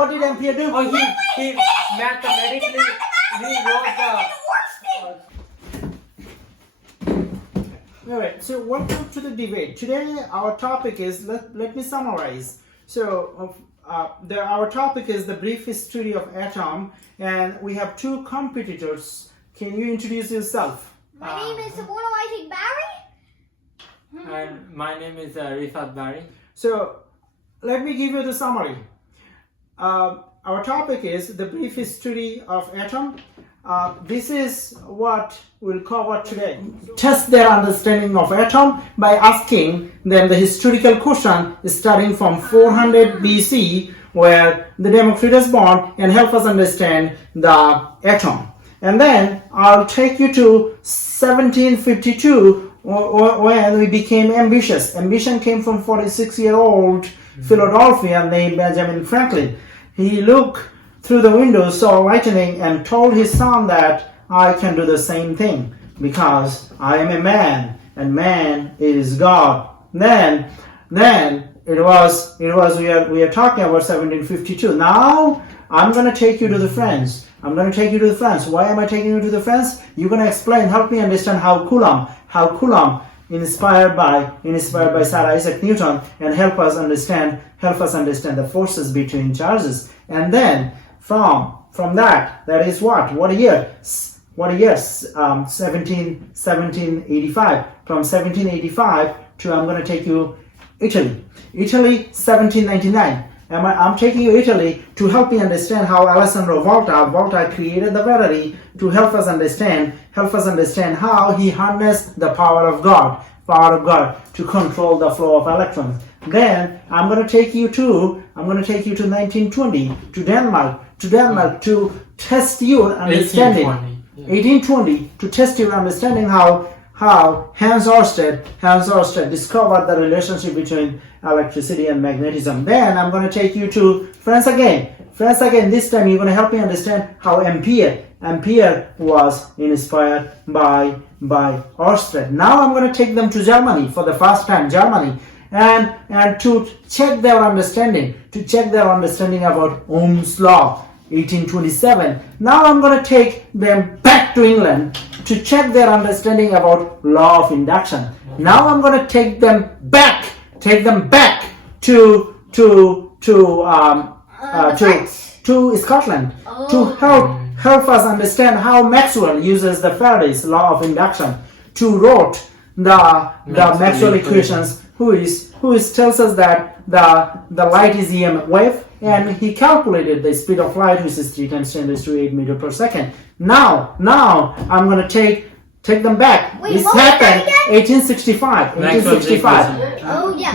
what did Ampere do? Oh, he mathematically rewrote the. Alright, so welcome to the debate. Today our topic is, let me summarize. So our topic is the brief history of atom, and we have two competitors. Can you introduce yourself? My name is Saborno Isaac Barry. And my name is Rifat Bari. So let me give you the summary. Our topic is the brief history of atom. This is what we'll cover today. Test their understanding of atom by asking them the historical question starting from 400 BC, where the Democritus born, and help us understand the atom. And then I'll take you to 1752, when we became ambitious. Ambition came from 46-year-old Philadelphia named Benjamin Franklin. He looked through the window, saw lightning, and told his son that I can do the same thing because I am a man and man is God. Then we are talking about 1752. Now I'm going to take you to the France. Why am I taking you to the France? You're going to explain, help me understand how Coulomb inspired by Sir Isaac Newton, and help us understand the forces between charges. And then from that is what a year 1785. From 1785 to, I'm going to take you Italy 1799. I'm taking you Italy to help me understand how Alessandro Volta created the Ferrari, to help us understand how he harnessed the power of God to control the flow of electrons. Then I'm going to take you to 1920, to Denmark to test your understanding. 1820 to test your understanding how Hans Ørsted discovered the relationship between electricity and magnetism. Then I'm going to take you to France again. This time you're going to help me understand how Ampere was inspired by Ørsted. Now I'm going to take them to Germany for the first time, and to check their understanding about Ohm's law, 1827. Now I'm going to take them back to England to check their understanding about law of induction. Now I'm going to take them back to Scotland to help us understand how Maxwell uses the Faraday's law of induction to wrote the Maxwell equations, who tells us that the light is EM wave, and he calculated the speed of light, which is 3 times 10 raised to 8 meters per second. Now I'm going to take them back. Wait, this what was that happened again? 1865. Oh yeah.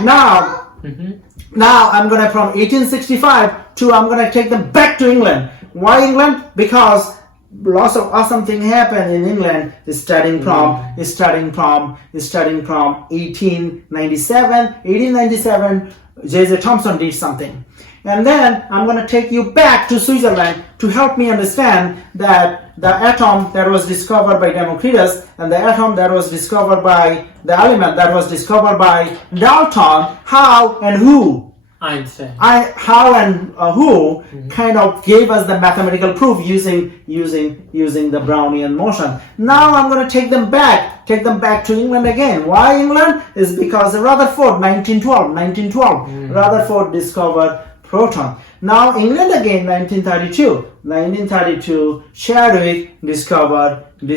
Now I'm going to, from 1865 to, I'm going to take them back to England. Why England? Because lots of awesome thing happened in England. Starting from 1897, J.J. Thomson did something. And then I'm going to take you back to Switzerland to help me understand that the atom that was discovered by Democritus and the atom that was discovered by the element that was discovered by Dalton, how and who Einstein. Who kind of gave us the mathematical proof using the Brownian motion. Now I'm going to take them back to England again. Why England? Is because Rutherford, 1912. Rutherford discovered proton. Now England again, 1932. Chadwick discovered Can you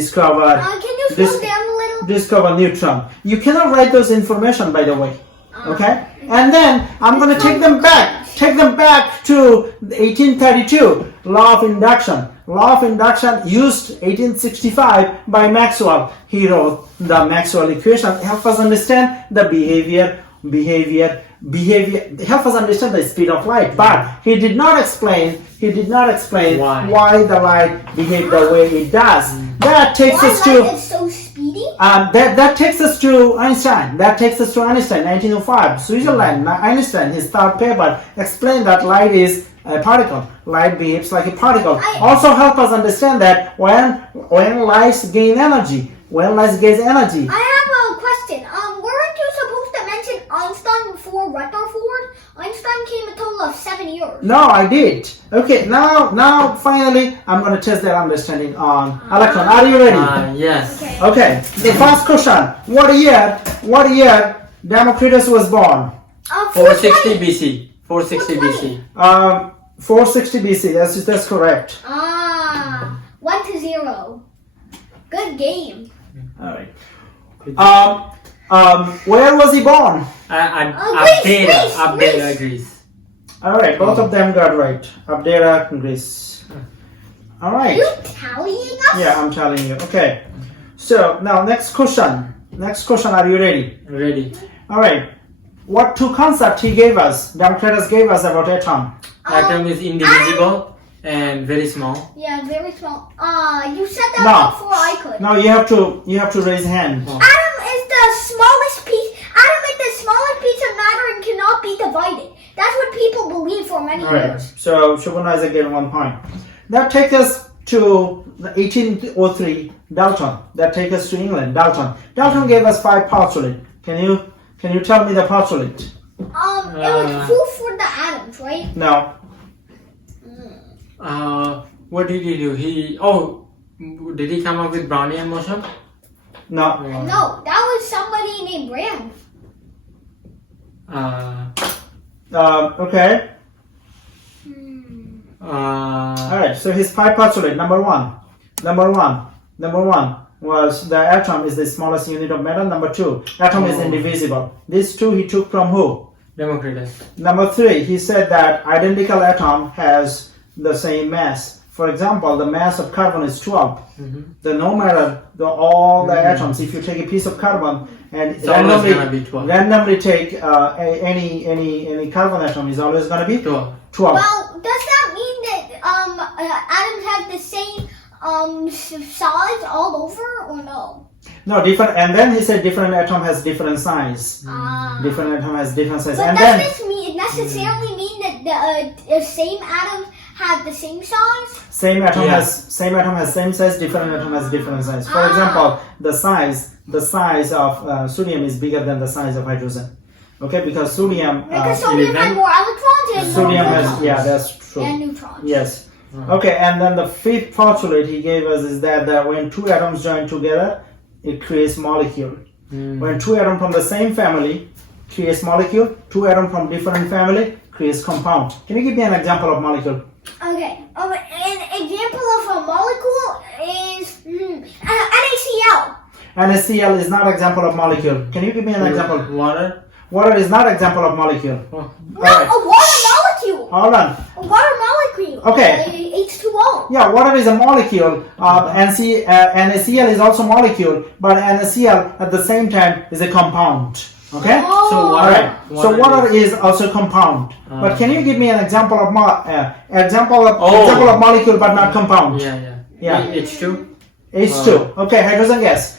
slow down a little? discover neutron. You cannot write those information, by the way. Okay? And then I'm going to take them back to 1832. Law of induction used 1865 by Maxwell. He wrote the Maxwell equation. Help us understand the behavior, help us understand the speed of light. But he did not explain why the light behaved the way it does. That takes us to light is so speedy? that takes us to Einstein. 1905, Switzerland. Einstein, his third paper, explained that light is a particle. Light behaves like a particle. Also help us understand that when lights gain energy. I have a question. Weren't you supposed to mention Einstein before Rutherford? Einstein came a total of 7 years. No, I did. Okay, now finally I'm going to test their understanding on electron. Are you ready? Yes. Okay. Okay, the first question. What year Democritus was born? 460 BC. 460 BC. 460 BC. That's correct. 1-0. Good game. All right. Where was he born? Abdera, Greece. All right, both of them got right. Abdera, Greece. All right. Are you tallying us? Yeah, I'm telling you. Okay. So now next question. Are you ready? Ready. All right. What two concepts he gave us? Democritus gave us about atom. Atom is indivisible and very small. Yeah, very small. You said that before I could. No, you have to raise hand. Oh. Atom is the smallest piece. Atom is the smallest piece of matter and cannot be divided. That's what people believe for many All right. years. So Shubhana is again 1 point. That takes us to the 1803 Dalton. That takes us to England. Dalton gave us 5 postulates. Can you tell me the postulate? It was proof for the atoms, right? No. What did he do? Did he come up with Brownian motion? No. No, that was somebody named Graham. Okay. All right. So his 5 postulate. Number one was the atom is the smallest unit of matter. Number 2, atom is indivisible. These 2 he took from who? Democritus. Number 3, he said that identical atom has the same mass. For example, the mass of carbon is 12. The no matter all the atoms, if you take a piece of carbon and It's always gonna be 12. randomly take any carbon atom, is always going to be 12. Well, does that mean that atoms have the same size all over, or no? No, different. And then he said different atom has different size. Different atom has different size. But And does then this necessarily mean that the same atoms have the same size? same atom has same size. Different atom has different size. For example, the size of sodium is bigger than the size of hydrogen. Okay, because sodium. Because sodium has more electrons and Sodium more has protons. that's true. And neutrons. Yes. Okay, and then the 5th postulate he gave us is that when 2 atoms join together, it creates molecule. When 2 atoms from the same family creates molecule, 2 atoms from different family creates compound. Can you give me an example of molecule? Okay. An example of a molecule is NaCl. NaCl is not example of molecule. Can you give me an example? Water. Water is not example of molecule. No, a water molecule. Hold on. A water molecule. Okay. H2O. Yeah, water is a molecule. NaCl is also molecule, but NaCl at the same time is a compound. Okay. Oh. So All right. So water is also compound. But can you give me an example of example of molecule but not compound? Yeah. H2. H2. Okay. Hydrogen gas.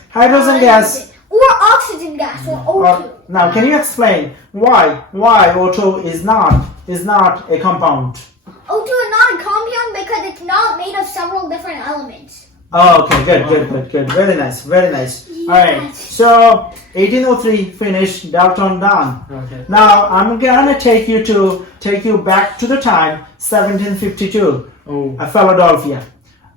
Or oxygen gas or O2. Now, can you explain why O2 is not a compound? O2 is not a compound because it's not made of several different elements. Oh, okay, good. Very nice. All right. So 1803 finished. Dalton done. Okay. Now I'm gonna take you back to the time 1752. Philadelphia.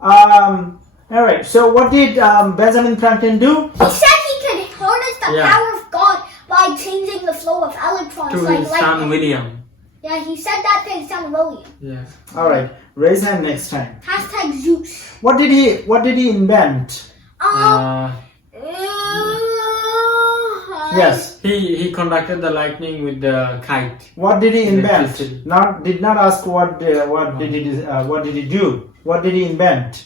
All right. So what did Benjamin Franklin do? He said he could harness the power of God by changing the flow of electrons To like his son lightning. William. Yeah, he said that to his son William. Yeah. All right. Raise hand next time. # Zeus. What did he invent? Yes. He conducted the lightning with the kite. What did he invent? Electricity. Did not ask what did he do? What did he invent?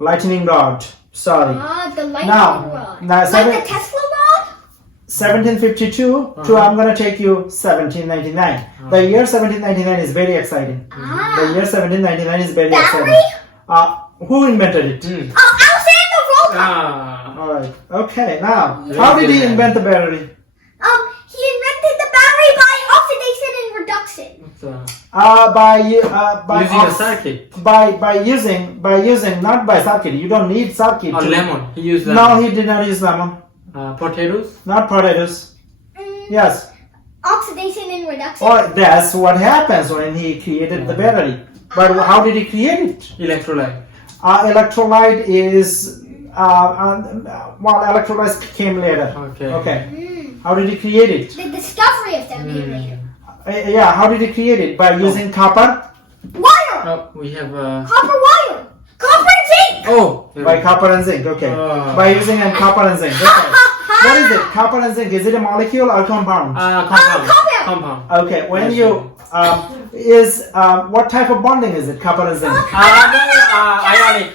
Lightning rod. Sorry. The lightning rod. Now Like the Tesla rod? 1752 to I'm gonna take you 1799. The year 1799 is very exciting. The year 1799 is very Battery? exciting. Who invented it? Alexander Volta. All right. Okay. Now, how did he invent the battery? He invented the battery by oxidation and reduction. By using a circuit. By using not by circuit. You don't need circuit. Or lemon. He used lemon. No, he did not use lemon. Potatoes. Not potatoes. Yes. Oxidation and reduction. Oh, that's what happens when he created the battery. But how did he create it? Electrolyte. Electrolyte is electrolytes came later. Okay. How did he create it? The discovery of them came later. Yeah, how did he create it? By using copper? Wire! Oh, we have Copper wire! Copper and zinc! Oh. By copper and zinc, okay. By using copper and zinc. Okay. What is it? Copper and zinc, is it a molecule or compound? Compound. Okay, when you what type of bonding is it? Copper and zinc? Ionic.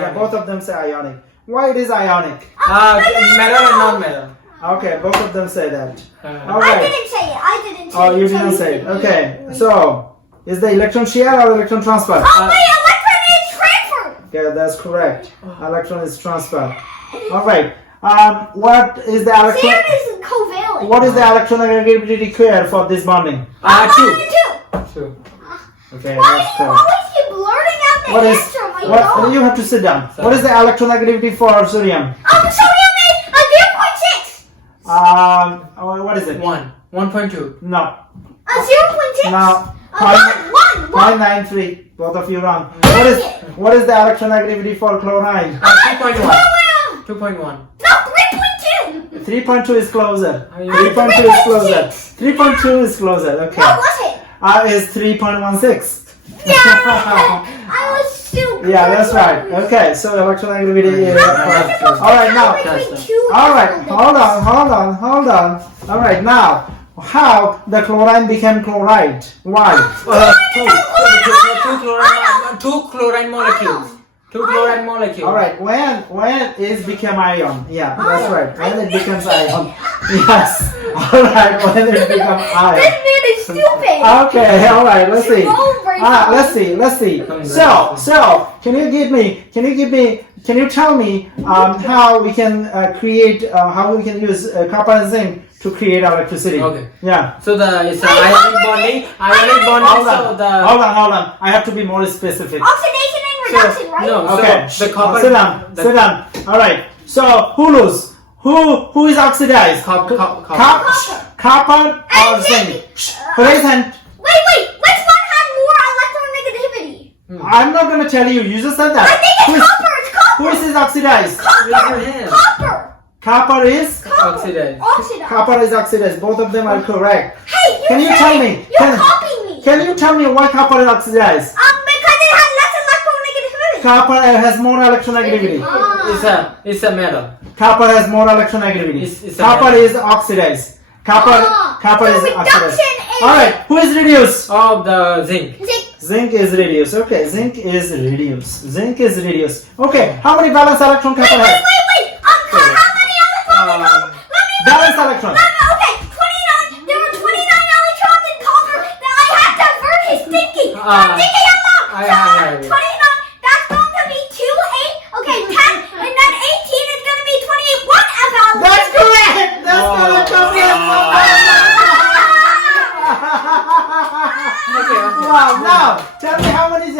Yeah, both of them say ionic. Why it is ionic? Metal and non-metal. Okay, both of them say that. All I right. didn't say it. I didn't say it. Oh, you didn't say it. Okay, so is the electron share or electron transfer? Oh, wait, electron is transferred. Yeah, that's correct. Electron is transferred. All right. What is the electron? Sand is covalent. What is the electronegativity required for this bonding? 2. Okay, Why that's do you correct. always keep blurting out the What is answer? My what? God. You have to sit down. What is the electronegativity for sodium? Sodium is a 0.6. What is it? 1.2. No. A 0.6. No. 0.93. Both of you wrong. What is the electronegativity for chlorine? 2.1. 2.1. No, 3.2. 3.2 is closer. 3.2 3.2 is closer. 3.2 is closer. Okay. What was it? Is 3.16. Yeah, I was stupid. Yeah, that's right. Okay, so electronegativity is all right now. All right, hold on. All right, now, how the chlorine became chloride? Why? Two chlorine molecules. All right, when it became ion? Yeah, that's right. When it becomes ion. Yes. All right, when it becomes ion. This man is stupid. Okay, all right. Let's see. Let's see. So, can you tell me how we can how we can use copper and zinc to create electricity? Okay. Yeah. So it's ionic bonding. Hold on. I have to be more specific. Oxidation and reduction, right? No. Okay. So the copper. Sit down. All right. So who lose? Who is oxidized? Copper. Copper or zinc? Raise hand. Wait. Which one had more electronegativity? I'm not gonna tell you. You just said I that. think it's copper. It's copper. Who is oxidized? Copper. Copper is Oxidized. Copper is oxidized. Both of them are correct. Hey, Can you tell me? You're copying me. Can you tell me why copper is oxidized? Because it has less electronegativity. Copper has more electronegativity. It's a metal. Copper has more electronegativity. It's a Copper metal. is oxidized. Copper is reduction oxidized. is- All right. Who is reduced? Of the zinc. Zinc is reduced. Okay. Zinc is reduced. Okay. How many valence electron copper has? Wait. How many electrons? Valence electron. Okay, 29. There were 29 electrons in copper. Now I have to avert his thinking. Thinking out loud. I- 29. That's going to be 2, 8. Okay, 10. And then 18 is going to be 28. What about? That's correct. That's correct. Wow. Now, tell me how many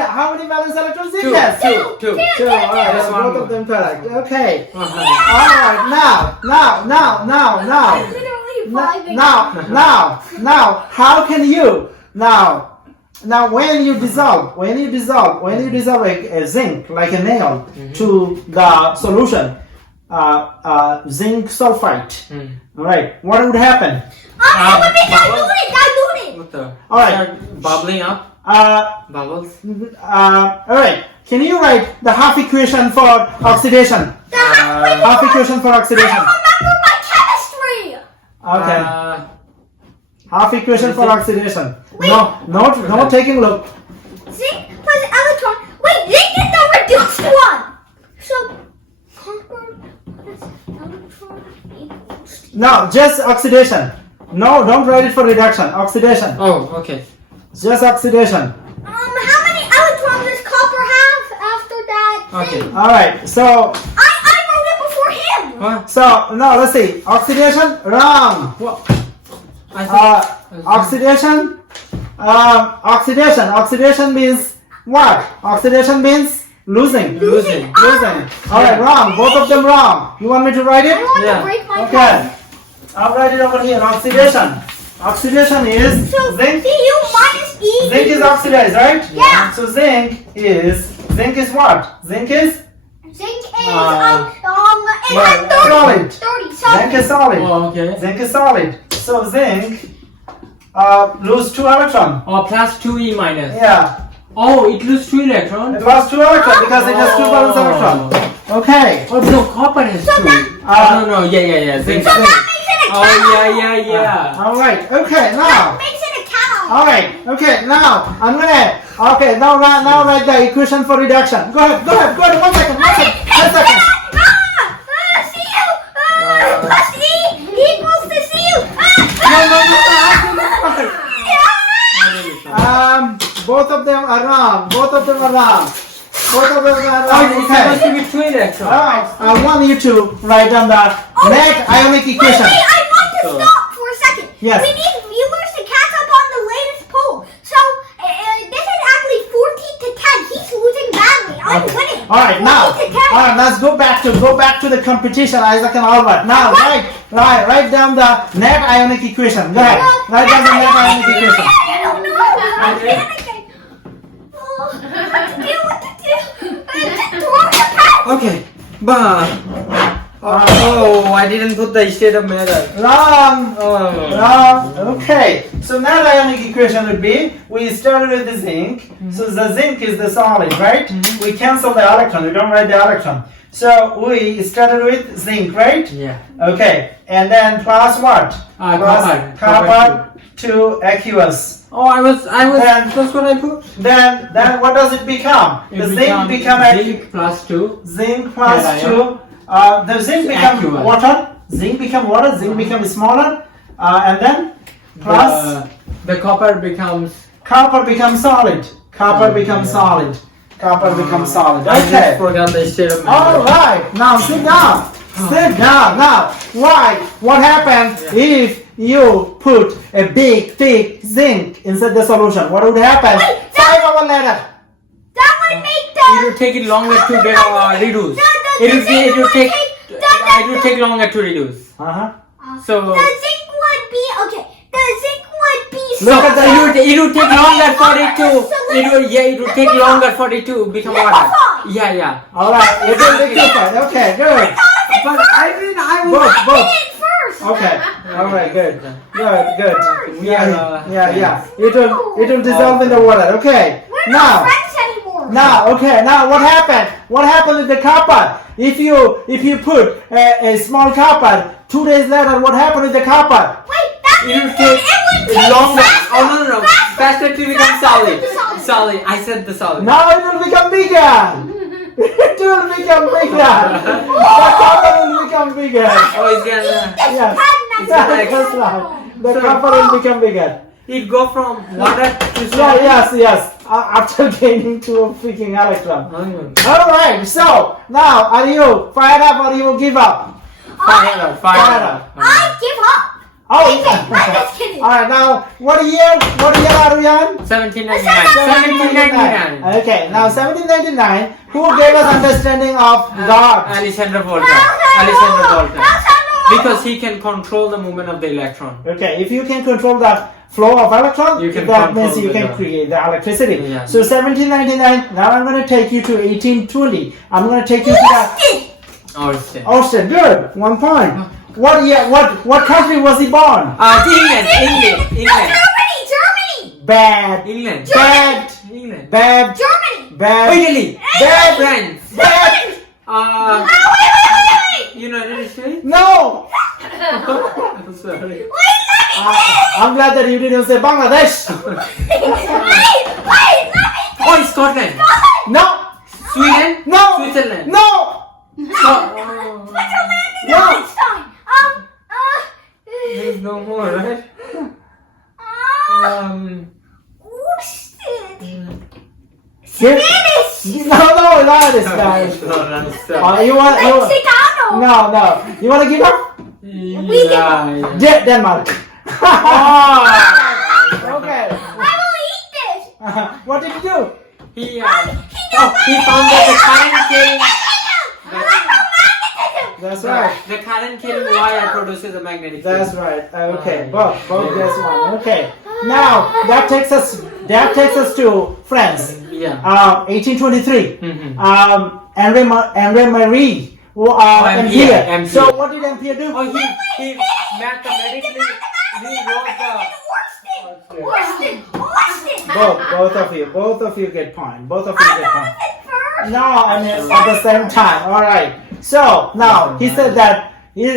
valence electrons zinc has? Two. Two. All right. That's one Both more. of them correct. Okay. Uh-huh. All right. Now, how can you now when you dissolve a zinc like a nail to the solution zinc sulfite, all right, what would happen? It would be diluted. What the? All right. Start bubbling up. Bubbles. All right, can you write the half equation for oxidation? Half equation for I oxidation. don't remember my chemistry. Okay. Half equation for oxidation. No taking look. Zinc plus electron. Wait, zinc is the reduced one. So, copper plus electron equals. No, just oxidation. No, don't write it for reduction. Oxidation. Oh, okay. Just oxidation. How many electrons does copper have after that? Okay. Thing? All right. So I wrote it before him. What? so no. Let's see. Oxidation. Wrong. What? I think. Oxidation. Oxidation means what? Oxidation means losing. Losing. All right. Wrong. Both of them wrong. You want me to write I it? want Yeah. to break my Okay. I'll write it over here. Oxidation. Oxidation is So zinc. Cu minus E. Zinc is oxidized, right? Yeah. So zinc is what? Zinc is Zinc is it well, has 30. solid. 30. Zinc is solid. Oh, okay. Zinc is solid. So zinc lose 2 electrons. Oh, plus 2E minus. Yeah. Oh, it loses 2 electrons. It lost 2 electrons because it has 2 valence electrons. Okay. Oh, no, copper has So 2. that- No, yeah. Zinc. So that makes it a Oh, cation. yeah. All right. Okay. That Now. makes it a cation. All right. Okay. Now I'm gonna. Okay. Now write the equation for reduction. Go ahead. 1 second. 1 second. 1 second. Cu plus E equals to Cu. Both of them are wrong. Both of them are wrong. Oh, it's supposed to be 2 electrons. Alright, I want you to write down the net ionic equation. Wait, I want to stop for a second. Yes. We need viewers to catch up on the latest poll. So, this is actually 14 to 10. He's losing badly. I'm winning. Alright, now, 14 to 10. alright, let's go back to the competition, Isaac and Albert. Now, write down the net ionic equation. Go ahead. Write down the net ionic equation. I don't know. I'm panicking. Oh, what to do? Throw the pen. Okay, but oh, I didn't put the state of matter. Wrong. Oh. Okay. So net ionic equation would be, we started with the zinc. So the zinc is the solid, right? We cancel the electron. We don't write the electron. So we started with zinc, right? Yeah. Okay. And then plus what? Plus copper to aqueous. Oh, I was. Then- That's what I put. Then what does it become? The zinc become zinc plus 2. zinc plus Cation. 2. The zinc become Aqueous. water. Zinc become water. Zinc become smaller. And then plus. The copper becomes. Copper becomes solid. Copper becomes solid. Copper becomes solid. I just Okay. forgot the state of All matter. right. Now sit down. Sit down. Now, why? What happens if you put a big, thick zinc inside the solution? What would happen? Wait, 5 hours later. That would make It will take it longer to reduce. It will take longer to reduce. So The zinc would be okay. The zinc would be. Look at the- it will take longer for it to. It will take longer for it to become water. Yeah. All right. It will liquefy. Okay. Good. But I Both. First. Okay. All right. Good. Good. We are. Yeah. It will dissolve in the water. Okay. We're not Now. friends anymore. Now what happened? What happened with the copper? If you put a small copper, 2 days later, what happened with the copper? Wait, that It means will that take it would take longer. faster. Oh no. Faster to become solid. Solid. Solid. I said the solid. Now it will become bigger. It will become bigger. The copper will become bigger. Oh, it's gonna. Yes. That's right. The So- copper will become bigger. It go from water to solid. Yes. After gaining 2 freaking electrons. Oh, All right. So now, are you fired up or you give up? Fire up. I give up. Oh, I'm just kidding. All right. Now, what year are we on? 1799. Okay, now 1799. Who gave us understanding of God? Alexander Volta. Because he can control the movement of the electron. Okay, if you can control the flow of electrons, You can that means control you can the- create the electricity. Yeah. So 1799. Now I'm going to take you to 1820. I'm going to take you to Austin. Austin. Good. 1 point. What year? What country was he born? England. Germany. Bad. England. Bad. England. Bad. Germany. Bad. Italy. Bad. France. Bad. Wait. United States. No. Sorry. I'm glad that you didn't say Bangladesh. Wait. Oh, Scotland. No. Sweden. No. Switzerland. No. No. There's no more, right? Spanish. No, not this guy. You want? Mexicano. No. You want to give up? Yeah. Denmark. Oh. Okay. I will eat this. What did you do? He found that the current carrying The That's right. The current carrying wire produces a magnetic field. That's right. Okay, both guess one. Okay. Now that takes us to France. Yeah. 1823. Mm-hmm. Henri Marie. Ampere. Ampere. So what did Ampere do? Oh, he mathematically he wrote the. Austin. Both of you get point. Both of you get point. No, I mean at the same time. All right. So now he said that the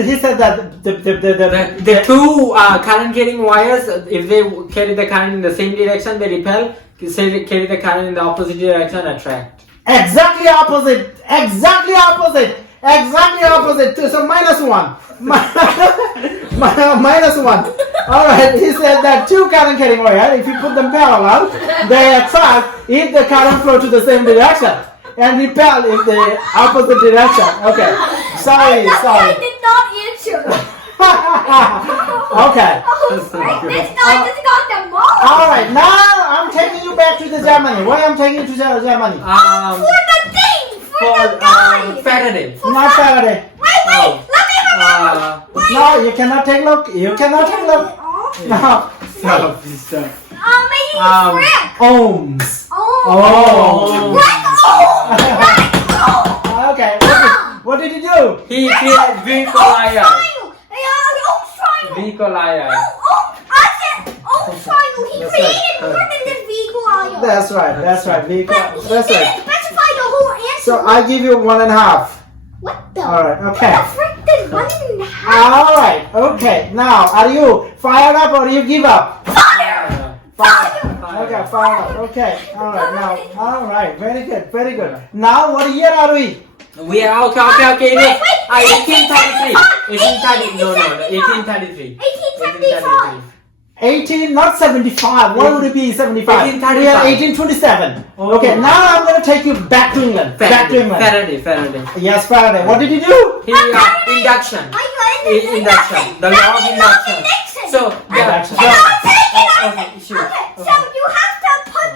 two current carrying wires, if they carry the current in the same direction, they repel. Say they carry the current in the opposite direction, attract. Exactly opposite. So -1. -1. All right. He said that two current carrying wires, if you put them parallel, they attract if the current flow to the same direction, and repel if the opposite direction. Okay. Sorry. I did not answer. Okay. This guy just got the most. All right. Now I'm taking you back to the Germany. Why I'm taking you to Germany? For the thing, for the guy. Faraday. Not Faraday. Wait, let me remember. No, you cannot take look. Oh. No. Maybe Frank. Ohms. Oh. Okay. What did you do? He created vehicle iron. Vehicle iron. I said triangle. He created more than this vehicle iron. That's right. Vehicle. But he That's didn't right. specify the whole answer. So I give you 1.5. What the? All right. Okay. What the frick did 1.5? All right. Okay. Now, are you fired up or you give up? Fire! Okay. Fired up. Okay. All right. Now. All right. Very good. Now, what year are we? We are okay. Wait, 1833. 1833. 1875. 18, not 75. What would it be 75? 1835. We are 1827. Oh. Okay, now I'm going to take you back to England. Faraday. Yes, Faraday. What did you do? He induction. I got it. Induction. The law of induction. So Induction. And I'll take it out. Okay, sure. Okay, so you have to put a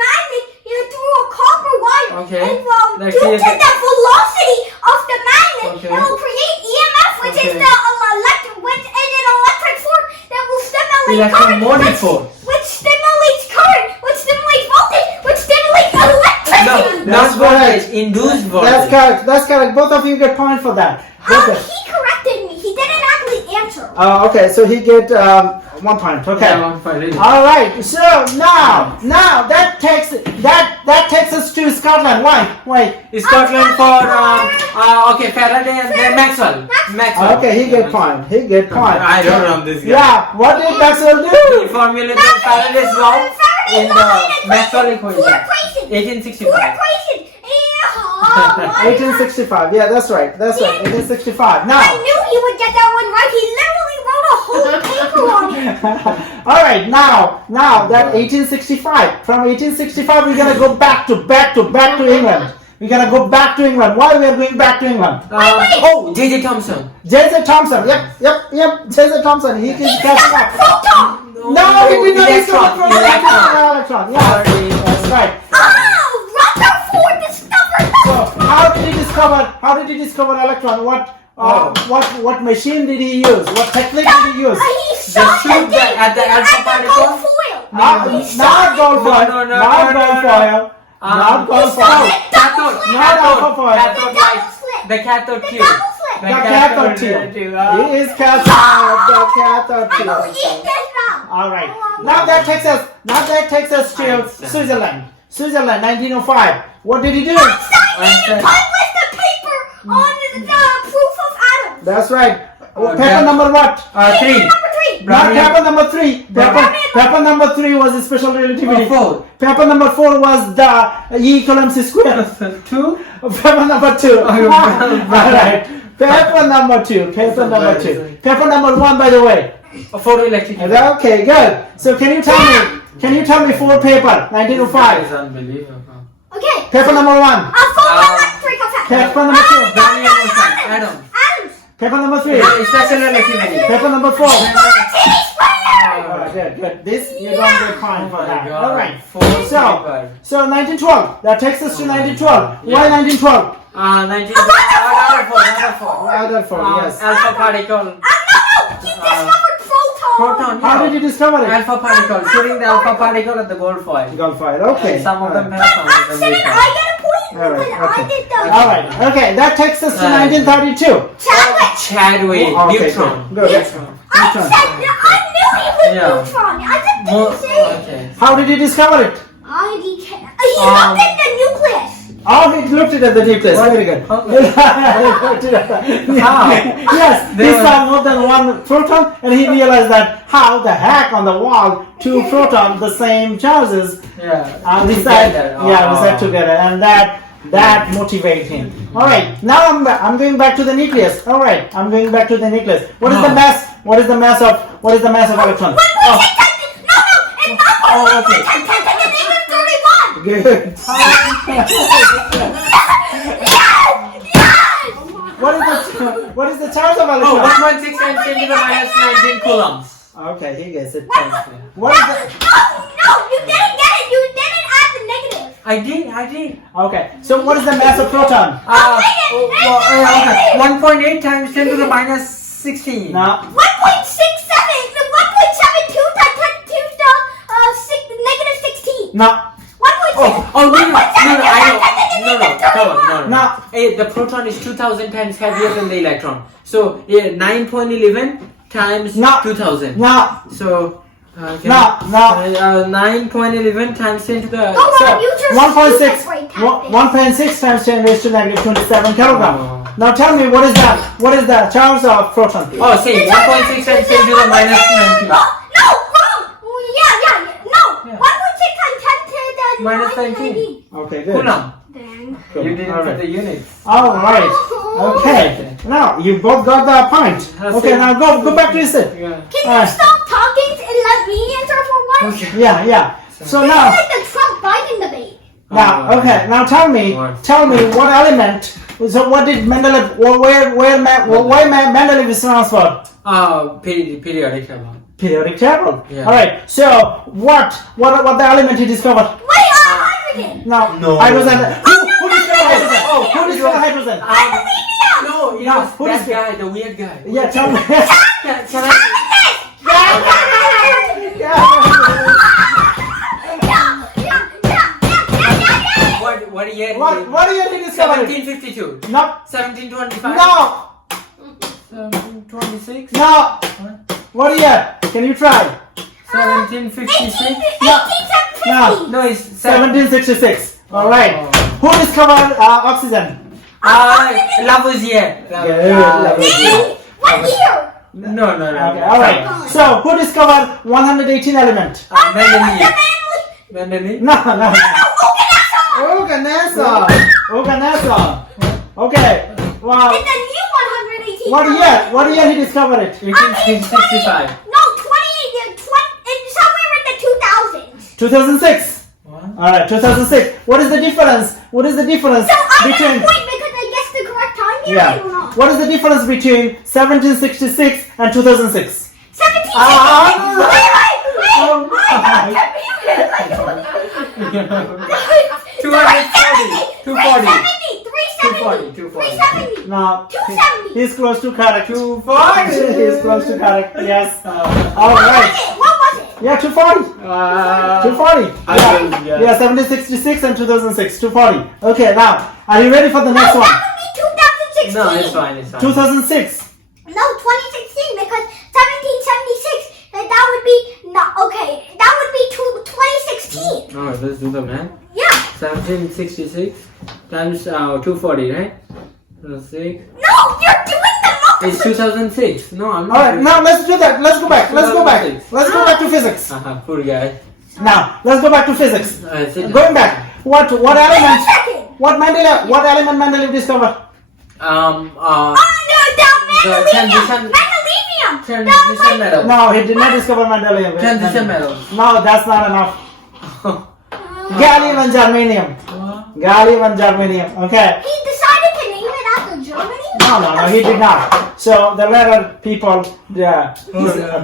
magnet through a copper wire. Okay. And Let's due see to if the velocity of the magnet, Okay. it will create EMF, which is Okay. the electric force that will stimulate Electromotive current, force. which stimulates current, which stimulates voltage, which stimulates electricity. Not That's voltage, correct. induced voltage. That's correct. Both of you get point for that. He corrected me. He didn't actually answer. Okay, so he get 1 point. Okay. Yeah, 1 point, really. All right. So now that takes us to Scotland. Why? Scotland for okay, Faraday and then Maxwell. Okay, he get point. I don't know this guy. Yeah. What did Maxwell He do? formulated Faraday's law in the Maxwell equation. 1865. 1865. Yeah, that's right. 1865. Now. I knew he would get that one right. He literally wrote a whole paper on it. All right, now that 1865. From 1865, we're gonna go back to England. We're gonna go back to England. Why we are going back to England? Oh, J.J. Thompson. J.J. Thompson. Yep. J.J. Thompson. He is catching up. Proton. No, he did not discover proton. Electron. Electron. Yeah, that's right. Rutherford discovered So how did he discover electron? What machine did he use? What technique did he use? He shot shoot the thing at the alpha particle? gold foil. Not gold foil. No. Not gold foil. Not gold foil. Cathode. Not alpha foil. Cathode light. The cathode tube. double The cathode tube. He is cathode. The cathode I will tube. eat this now. All right. Now that takes us to Switzerland. 1905. What did he do? Einstein published the paper on the proof of atoms. That's right. Paper yeah. number what? 3. Number 3. Not paper number 3. Paper number 3 was the special relativity. 4. Paper number 4 was the E equal MC square. 2. Paper number 2. Alright. Paper number 2. Paper number 1, by the way. Photoelectric. Okay, good. So can you tell me 4 paper? 1905. Is unbelievable. Okay. Paper number 1. Photoelectric effect. Paper number 2. Atoms. Paper number 3. Special relativity. Paper number 4. Relativity squared. Alright, good. This you don't get point for that. God. Alright. 4 So 1912. That takes us to 1912. Why 1912? Rutherford, yes. Alpha particle. No, he discovered proton. Proton. How did you discover it? Alpha particle. Shooting the alpha particle at the gold foil. Gold foil. Okay. And some of them But have, some of them accident, don't. I get a point All right, because okay. I did the All right. Okay. That takes us to 1932. Chadwick. Chadwick. Oh, okay, Neutron. good. Neutron. I said I knew he was Yeah. neutron. I just Mo- didn't say it. okay. How did you discover it? He looked at the nucleus. Oh, he looked at the nucleus. Very good. Okay. How? Yes, They he were- saw more than one proton, and he realized that how the heck on the wall two protons, the same charges, Yeah. we said, Together. yeah, we said Oh. together, and that motivated him. All right, now I'm going back to the nucleus. All right, I'm going back to the nucleus. What is the mass? What is the mass of electron? Oh, No, okay. 31. Good. What is the charge of Oh, electron? 1.6 times 10 to the minus 19 coulombs. Okay, he gets it. Thanks. What is the? No, you didn't get it. You didn't add the negative. I did. Okay, so what is the mass of proton? Okay. 1.8 times 10 to the minus 16. Now, 1.67. 1.72 times 10 to the negative 16. now, 1.6. Oh, no, I know. No, come on, no. now. Hey, the proton is 2000 times heavier than the electron. So, 9.11 times No. 2000. Now, So, now, 9.11 times 10 to the... Go on, use your 1.6 stupid tactics. 1.6 times 10 raised to negative 27 kilogram. Oh. Now tell me what is the charge of proton? Oh, see, 1.6 times 10 to the minus 19. No, wrong. Yeah. No. Yeah. 1.6 times 10 to the Minus minus 19. Okay, good. Coulomb. Dang. You didn't All put right. the units. All right. Okay. Now you both got the point. Okay. Now go back to your seat. Yeah. Can you Alright. stop talking and let me answer for once? Okay. Yeah. So This now. is like the Trump Biden debate. Now, okay. Now tell me what element. So what did Mendeleev? Why Mendeleev is transferred? Periodic table. Periodic table. Yeah. All right. So what the element he discovered? Wait, hydrogen. Now, No. hydrogen. Who discovered hydrogen? Oh, who discovered hydrogen? Hydrogen. No, it Yeah, was who that is- guy, the weird guy. Yeah, tell me. Can I? What year? What year did he discover it? 1752. No, 1725. no, 1726. no. What year? Can you try? 1756. No. No, it's 1766. All right. Oh. Who discovered oxygen? Lavoisier. Lavoisier. What year? No. Okay. All right. So who discovered 118 element? Mendeleev. No. Oganessa. Okay. Wow. It's a new 118. What year he discovered it? 1865. No, 20, it's somewhere in the 2000s. 2006. What? All right. 2006. What is the difference? So I get between? a point because I guessed the correct time here. Yeah. I don't know. What is the difference between 1766 and 2006? 17. Oh my. 370. No. 270. He's close to correct. 240. He's close to correct. Yes. All What right. was it? Yeah, 240. 240. Yeah, 1766 and 2006. 240. Okay, now are you ready for the next No, one? that would be 2016. No, it's fine. 2006. No, 2016 because 1776. That would be okay. That would be 2016. Oh, let's do the math. Yeah. 1766 times 240, right? 6. No, you're doing the It's multiplication. 2006. No, I'm not. All right, now let's do that. Let's go back. Let's go back to physics. Poor guy. Now let's go back to physics. Sit Going back. What Wait a element? second. What element Mendeleev discovered? Oh, no, The transition- Mendelevium. transition metal. No, he did not discover Mendeleev. Transition metal. No, that's not enough. Gallium and germanium. Gallium and germanium. Okay. He decided to name it after Germany? No, he did not. So the later people,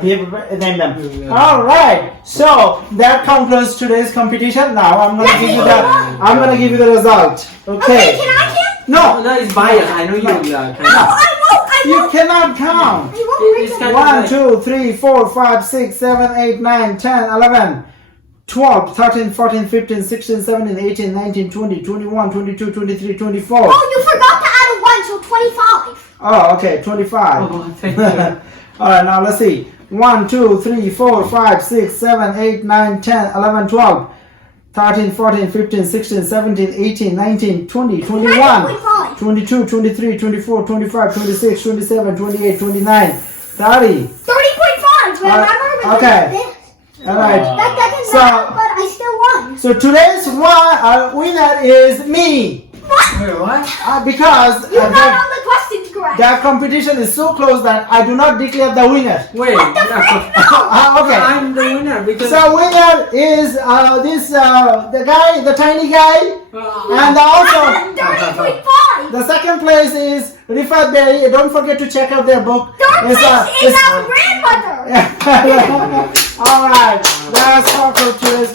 people named them. All right. So that concludes today's competition. Now I'm gonna give you the result. Okay, can I count? No, No, it's biased. I know you. No. Kind No, I won't. I you won't. cannot count. I won't It's break kind them. of- 1, 2, 3, 4, 5, 6, 7, 8, 9, 10, 11, 12, 13, 14, 15, 16, 17, 18, 19, 20, 21, 22, 23, 24. Oh, you forgot to add a 1, so 25. Oh, okay, 25. Oh, thank you. Alright, now let's see. 1, 2, 3, 4, 5, 6, 7, 8, 9, 10, 11, 12, 13, 14, 15, 16, 17, 18, 19, 20, 21, 19.5. 22, 23, 24, 25, 26, 27, 28, 29, 30. 30.5. Remember? We okay. did this. Alright. That doesn't So- matter, but I still won. So today's winner is me. What? Wait, what? Because You got all the questions correct. the competition is so close that I do not declare the winner. Wait. What the frick? Okay. I'm the winner because. So winner is the guy, the tiny guy, and I also got 30.5. the second place is Rifat Berry. Don't forget to check out their book. Third It's, place is our grandmother. All right, let's talk about today's